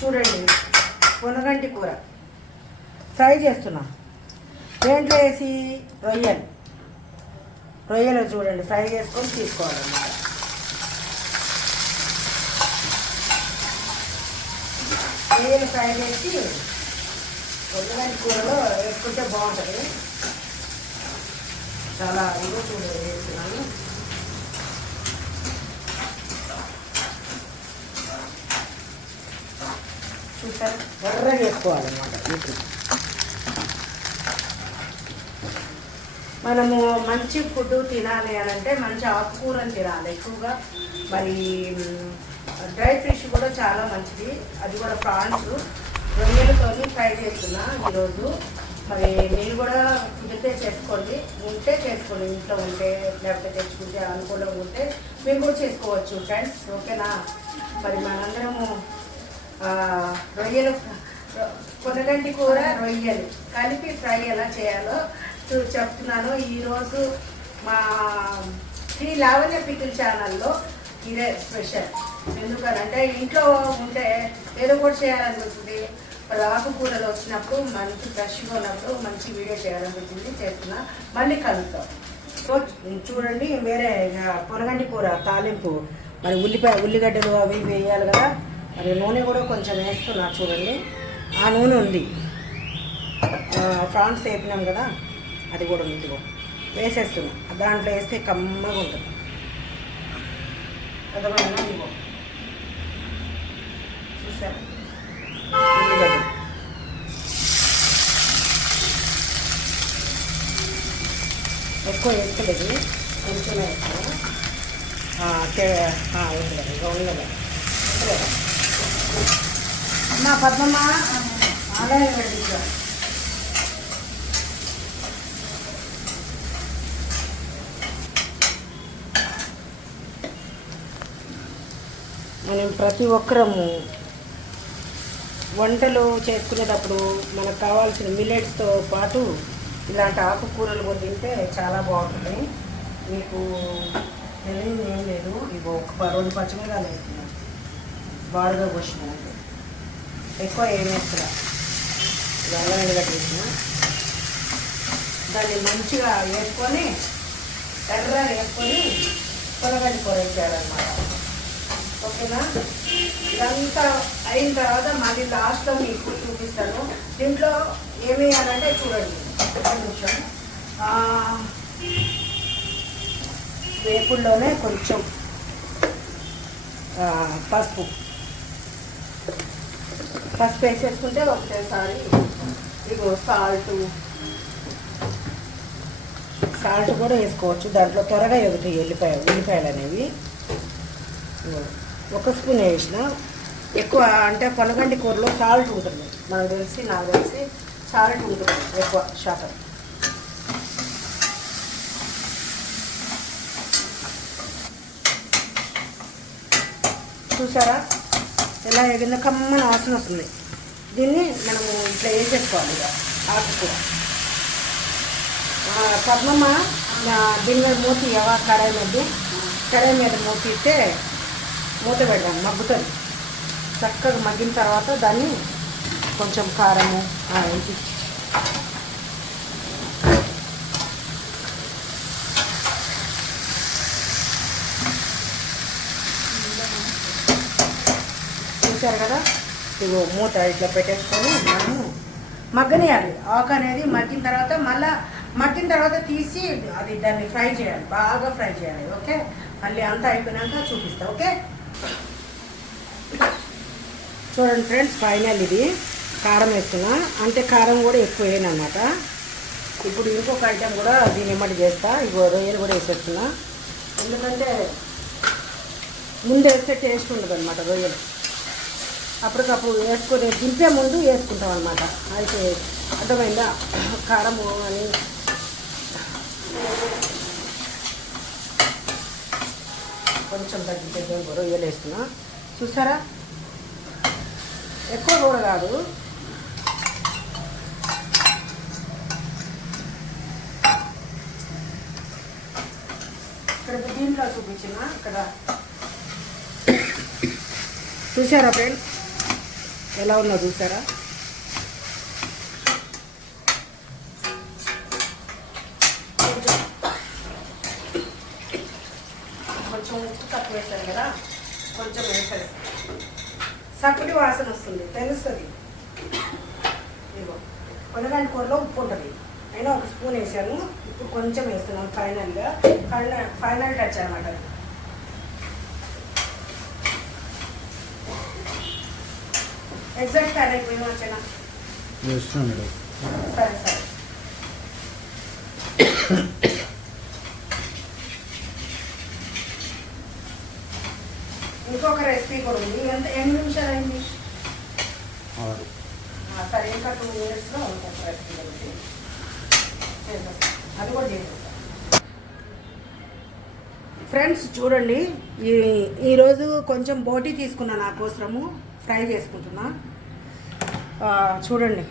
చూడండి. పొనగంటి కూర. ఫ్రై చేస్తున్నా. దేంట్లో వేసి? రొయ్యలు. రొయ్యలు చూడండి. ఫ్రై చేసుకొని తీసుకోవాలన్నమాట. రొయ్యలు ఫ్రై చేసి పొనగంటి కూరలో వేసుకుంటే బాగుంటుంది. చాలా ఇదో చూడండి వేస్తున్నాను. చూసారు వీటిని మనము మంచి ఫుడ్ తినాలి అని అంటే మంచి ఆకుకూరలు తినాలి. ఎక్కువగా మరి డ్రై ఫిష్ కూడా చాలా మంచిది. అది కూడా ప్రాన్స్ రొయ్యలతో ఫ్రై చేస్తున్నా ఈరోజు. మరి మీరు కూడా కుదిరితే చేసుకోండి. ఉంటే చేసుకోండి. ఇంట్లో ఉంటే లేకపోతే తెచ్చుకుంటే అనుకూలంగా ఉంటే మీరు కూడా చేసుకోవచ్చు ఫ్రెండ్స్ ఓకేనా? మరి మనందరము రొయ్యలు. కొనగంటి కూర రొయ్యలు. కలిపి ఫ్రై ఎలా చేయాలో చూ చెప్తున్నాను. ఈరోజు మా శ్రీ లావణ్య పికిల్ ఛానల్లో ఇదే స్పెషల్. ఎందుకనంటే ఇంట్లో ఉంటే ఏదో కూడా చేయాలనిపిస్తుంది. మరి ఆకుకూరలు వచ్చినప్పుడు మంచి ఫ్రెష్గా ఉన్నప్పుడు మంచి వీడియో చేయాలనిపించింది చేస్తున్నా. మళ్ళీ కలుస్తాం సో చూడండి వేరే ఇక పొనగంటి కూర తాలింపు. మరి ఉల్లిపాయ ఉల్లిగడ్డలు అవి వేయాలి కదా. మరి నూనె కూడా కొంచెం వేస్తున్నా చూడండి. ఆ నూనె ఉంది. ఫ్రాన్స్ వేపినాం కదా అది కూడా ఉంది ఇదిగో. వేసేస్తున్నాం. దాంట్లో వేస్తే కమ్మగా ఉంటుంది. అర్థమైనా ఇదిగో? చూసారా? ఉల్లిగడ్డలు ఎక్కువ వేసుకోలేదు. కొంచెం వేస్తాను అమ్మా పద్మమ్మ ఆలయం పెట్టించా మనం ప్రతి ఒక్కరము వంటలు చేసుకునేటప్పుడు మనకు కావాల్సిన మిల్లెట్స్తో పాటు ఇలాంటి ఆకుకూరలు కూడా తింటే చాలా బాగుంటుంది. మీకు తెలియదు ఏం లేదు. ఇవి ఒక ప- రెండు పచ్చిమిరకాయలు వేస్తున్నాను. బారుగా పోసిన ఎక్కువ ఏమేస్తా వేస్తున్నా. ఇది అల్లం ఎల్లిగడ్డ వేసిన. దాన్ని మంచిగా వేసుకొని ఎర్రగా వేసుకొని పొలగడ్డి కూర వేసేయాలన్నమాట. ఓకేనా? ఇదంతా అయిన తర్వాత మళ్ళీ లాస్ట్లో మీకు చూపిస్తాను. దీంట్లో ఏమేయాలంటే చూడండి. ఒక నిమిషం. వేపుల్లోనే కొంచెం పసుపు. పసుపు వేసేసుకుంటే ఒకటేసారి ఇగో సాల్ట్ సాల్ట్ కూడా వేసుకోవచ్చు. దాంట్లో త్వరగా ఎదుటి ఎల్లిపాయ ఉల్లిపాయలు అనేవి. ఒక స్పూన్ వేసిన ఎక్కువ అంటే పొనగంటి కూరలో సాల్ట్ ఉంటుంది. నాకు తెలిసి నాకు తెలిసి సాల్ట్ ఉంటుంది ఎక్కువ శాతం. చూసారా? ఎలా ఎగిన కమ్మని వాసన వస్తుంది. దీన్ని మనము ఇట్లా వేసేసుకోవాలి ఇక? ఆకుకూర. పద్మమ్మ దీని మీద మూతి ఎవ కడాయి మీద. కడాయి మీద మూత ఇస్తే మూత పెడదాం మగ్గుతుంది. చక్కగా మగ్గిన తర్వాత దాన్ని కొంచెం కారము ఇది చూశారు కదా? ఇగో మూత ఇట్లా పెట్టేసుకొని మనము మగ్గనేయాలి. ఆకు అనేది మగ్గిన తర్వాత మళ్ళా మగ్గిన తర్వాత తీసి అది దాన్ని ఫ్రై చేయాలి. బాగా ఫ్రై చేయాలి. ఓకే? మళ్ళీ అంతా అయిపోయినాక చూపిస్తా. ఓకే? చూడండి ఫ్రెండ్స్ ఫైనల్ ఇది. కారం వేస్తున్నా. అంటే కారం కూడా ఎక్కువ వేయనమాట. ఇప్పుడు ఇంకొక ఐటెం కూడా దీని ఎమ్మటి చేస్తా. ఇగో రొయ్యలు కూడా వేసేస్తున్నా. ఎందుకంటే ముందు వేస్తే టేస్ట్ ఉండదు అనమాట రొయ్యలు. అప్పటికప్పుడు వేసుకునే దింపే ముందు వేసుకుంటాం అనమాట అయితే అర్థమైందా? కారము అని. కొంచెం తగ్గితే రొయ్యలు వేస్తున్నా. చూసారా? ఎక్కువ కూడా కాదు. ఇక్కడ దీంట్లో చూపించిన ఇక్కడ. చూసారా ఫ్రెండ్స్? ఎలా ఉన్నా చూసారా? కొంచెం ఉప్పు తక్కువ వేసాను కదా కొంచెం వేసాను. సప్పటి వాసన వస్తుంది తెలుస్తుంది. ఇదిగో కొనగాని కూరలో ఉప్పు ఉంటుంది. అయినా ఒక స్పూన్ వేసాను ఇప్పుడు కొంచెం వేస్తున్నాను ఫైనల్గా. ఫైనల్ ఫైనల్ టచ్ అనమాట ఎగ్జాక్ట్ టైం అయిపోయింది వచ్చాను సరే సరే. ఇంకొక రెసిపీ కూడా ఉంది. ఎంత ఎన్ని నిమిషాలు అయింది? సరే ఇంకా టూ మినిట్స్లో ఇంకొక రెసిపీ చేసేస్తాం అది కూడా చేసేస్తాం ఫ్రెండ్స్ చూడండి ఈ ఈరోజు కొంచెం బోటి తీసుకున్నా నా కోసము. ఫ్రై చేసుకుంటున్నా. ఆ, చూడండి.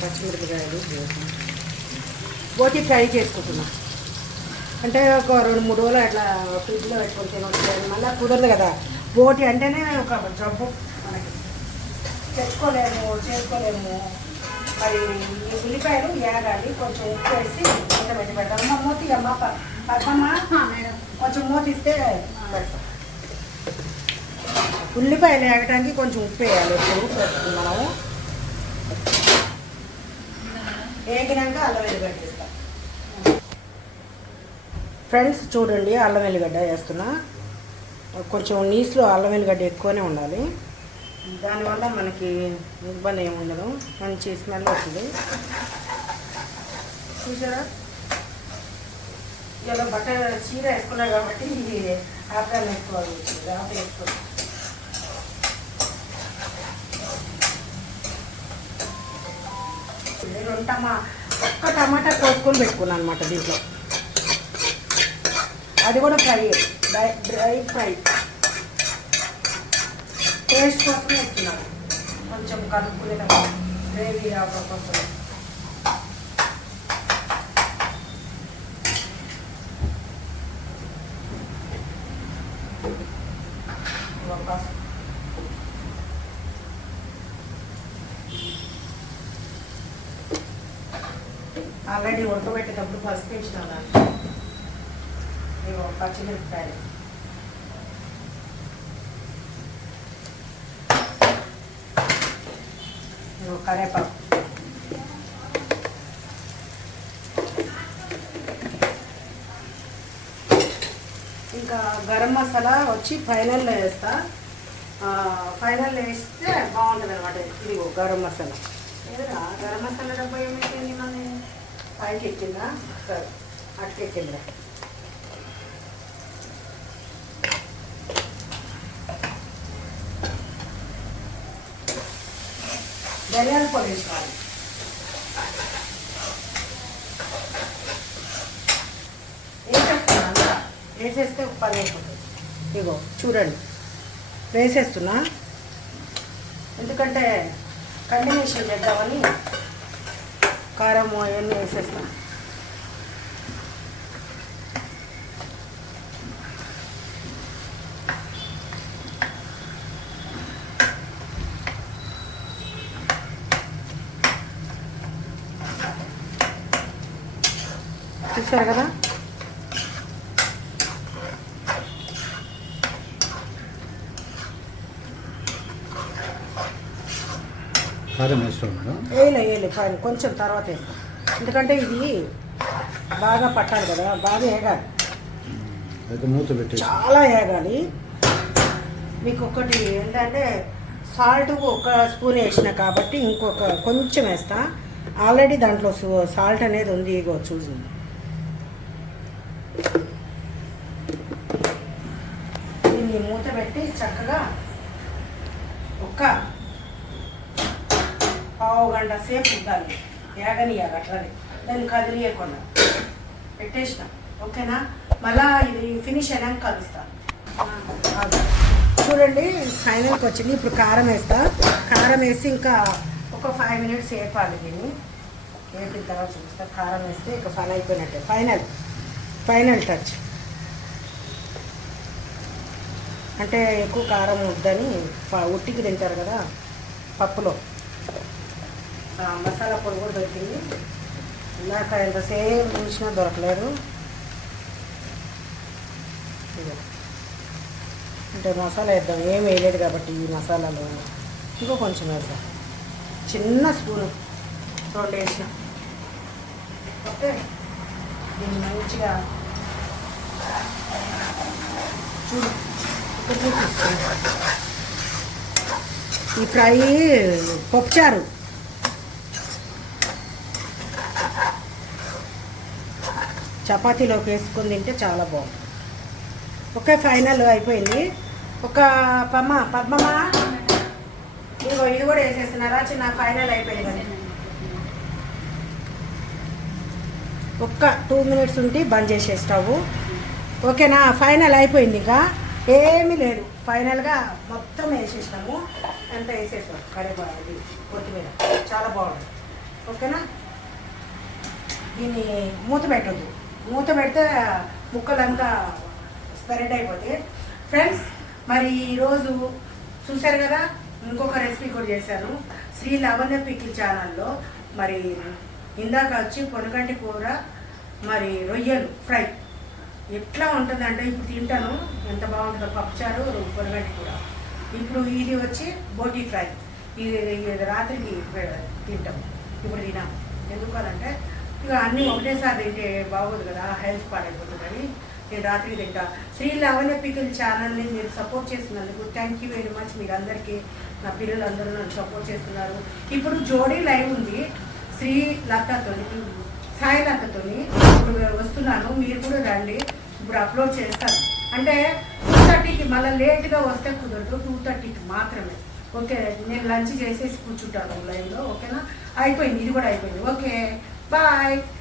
పచ్చిమిరపకాయలు బోటి ఫ్రై చేసుకుంటున్నా. అంటే ఒక రెండు మూడు రోజులు అట్లా ఫ్రిడ్జ్లో పెట్టుకొని తినవచ్చు మళ్ళీ కుదరదు కదా. బోటి అంటేనే ఒక జబ్బు మనకి. తెచ్చుకోలేము చేసుకోలేము. మరి ఈ ఉల్లిపాయలు ఏగాలి కొంచెం ఉప్పు వేసి మూత పెట్టి పెడతాం. అమ్మ మూతి అమ్మ పద్మమ్మ కొంచెం మూత ఇస్తే పెడతాం ఉల్లిపాయలు వేగటానికి కొంచెం ఉప్పు వేయాలి. ఇప్పుడు మనము. వేగినాక అల్లం వెల్లిగడ్డ వేస్తాం. ఫ్రెండ్స్ చూడండి అల్లం వెల్లిగడ్డ వేస్తున్నా. కొంచెం నీసులో అల్లం వెల్లిగడ్డ ఎక్కువనే ఉండాలి. దానివల్ల మనకి ఇబ్బంది ఏమి ఉండదు. మంచి స్మెల్ వస్తుంది. చూసారా? ఇలా బట్ట చీర వేసుకున్నా కాబట్టి ఇది ఆఫ్టర్ వేసుకోవాలి. ఆఫ్ వేసుకోవాలి. రెండు టమా ఒక్క టమాటా కోసుకొని పెట్టుకున్నాను అనమాట దీంట్లో. అది కూడా fry dry dry fry. Taste కోసం వేస్తున్నాను. కొంచెం కలుపుకునేటప్పుడు గ్రేవీ రావడం కోసం ఒక ఆల్రెడీ ఉడకబెట్టేటప్పుడు పసుపు వేసిన దాన్ని పచ్చిమిరపకాయలు. ఇగో కరేపాకు. ఇంకా గరం మసాలా వచ్చి ఫైనల్లో వేస్తా. ఫైనల్లో వేస్తే బాగుంటుంది అనమాట ఇదిగో గరం మసాలా. గరం మసాలా డబ్బా ఏమైతే పైకి ఎక్కిందా సరే అట్కెక్కిందిరా ధనియాల పొడి వేసుకోవాలి వేసేస్తున్నా అంతా వేసేస్తే పని అయిపోతుంది. ఇగో చూడండి. వేసేస్తున్నా. ఎందుకంటే కంటిన్యూషన్ చేద్దామని కారం అవన్నీ వేసేస్తాం. చూసారు కదా? కారం వేస్తాం మేడం. వేయలే వేయలే ఫైన్ కొంచెం తర్వాత వేస్తాం. ఎందుకంటే ఇది బాగా పట్టాలి కదా బాగా వేగాలి అయితే మూత పెట్టేసి. చాలా వేగాలి మీకు ఒకటి ఏంటంటే సాల్ట్ ఒక స్పూన్ వేసిన కాబట్టి ఇంకొక కొంచెం వేస్తా. ఆల్రెడీ దాంట్లో సాల్ట్ అనేది ఉంది ఇగో చూసింది. దీన్ని మూత పెట్టి చక్కగా ఒక పావు గంట సేపు ఉండాలి. ఏగనియాలి అట్లనే. దాన్ని కదిలియకుండా. పెట్టేసిన. ఓకేనా? మళ్ళా ఇది ఫినిష్ అయినాక కలుస్తా. చూడండి ఫైనల్కి వచ్చింది ఇప్పుడు కారం వేస్తా. కారం వేసి ఇంకా ఒక ఫైవ్ మినిట్స్ వేపాలి దీన్ని. వేపిన తర్వాత చూపిస్తా కారం వేస్తే ఇక ఫైన్ అయిపోయినట్టే. ఫైనల్ ఫైనల్ టచ్ అంటే ఎక్కువ కారం వద్దని ప- ఉట్టికి తింటారు కదా పప్పులో. మసాలా పొడి కూడా పెట్టింది ఇందాక ఎంతసేపు చూసినా దొరకలేదు. అంటే మసాలా వేద్దాం. ఏం వేయలేదు కాబట్టి ఈ మసాలాలు. ఇంకో కొంచెం వేద్దాం చిన్న స్పూను. రెండు వేసిన. ఓకే. దీన్ని మంచిగా చూడు. ఈ ఫ్రై పప్పుచారు. చపాతీలోకి వేసుకొని తింటే చాలా బాగుంది ఓకే ఫైనల్ అయిపోయింది. ఒక పమ్మ పద్మమా? ఇదిగో ఇది కూడా వేసేస్తున్నారా? చిన్న ఫైనల్ అయిపోయింది. ఒక్క టూ మినిట్స్ ఉంటే బంద్ చేసే స్టవ్. ఓకేనా? ఫైనల్ అయిపోయింది ఇంకా. ఏమీ లేదు. ఫైనల్గా మొత్తం వేసేసినాము. అంత వేసేసాం కరివేపాకు కొత్తిమీర. చాలా బాగుంది. ఓకేనా? దీన్ని మూత పెట్టద్దు. మూత పెడితే ముక్కలంతా స్ప్రెడ్ అయిపోతాయి ఫ్రెండ్స్ మరి ఈరోజు చూశారు కదా ఇంకొక రెసిపీ కూడా చేశాను. శ్రీ లవణ్య పికిల్ ఛానల్లో మరి ఇందాక వచ్చి పొనగంటి కూర మరి రొయ్యలు ఫ్రై. ఎట్లా ఉంటుందంటే ఇప్పుడు తింటాను. ఎంత బాగుంటుందో పప్పుచారు పొనగంటి కూర. ఇప్పుడు ఇది వచ్చి బోటీ ఫ్రై. ఇది రాత్రికి తింటాం. ఇప్పుడు తినాం. ఎందుకనంటే ఇక అన్నీ ఒకటేసారి తింటే బాగోదు కదా హెల్త్ పాడైపోతుందని నేను రాత్రి తింటా. శ్రీ లవణ్య పికిల్ ఛానల్ని మీరు సపోర్ట్ చేస్తున్నందుకు థ్యాంక్ యూ వెరీ మచ్ మీరందరికీ నా పిల్లలందరూ నన్ను సపోర్ట్ చేస్తున్నారు. ఇప్పుడు జోడీ లైవ్ ఉంది. శ్రీ లతతో సాయి లతతో ఇప్పుడు వస్తున్నాను. మీరు కూడా రండి. ఇప్పుడు అప్లోడ్ చేస్తాను. అంటే టూ థర్టీకి మళ్ళీ లేట్గా వస్తే కుదరదు. టూ థర్టీకి మాత్రమే. ఓకే నేను లంచ్ చేసేసి కూర్చుంటాను లైవ్లో. ఓకేనా? అయిపోయింది. ఇది కూడా అయిపోయింది. ఓకే. Bye.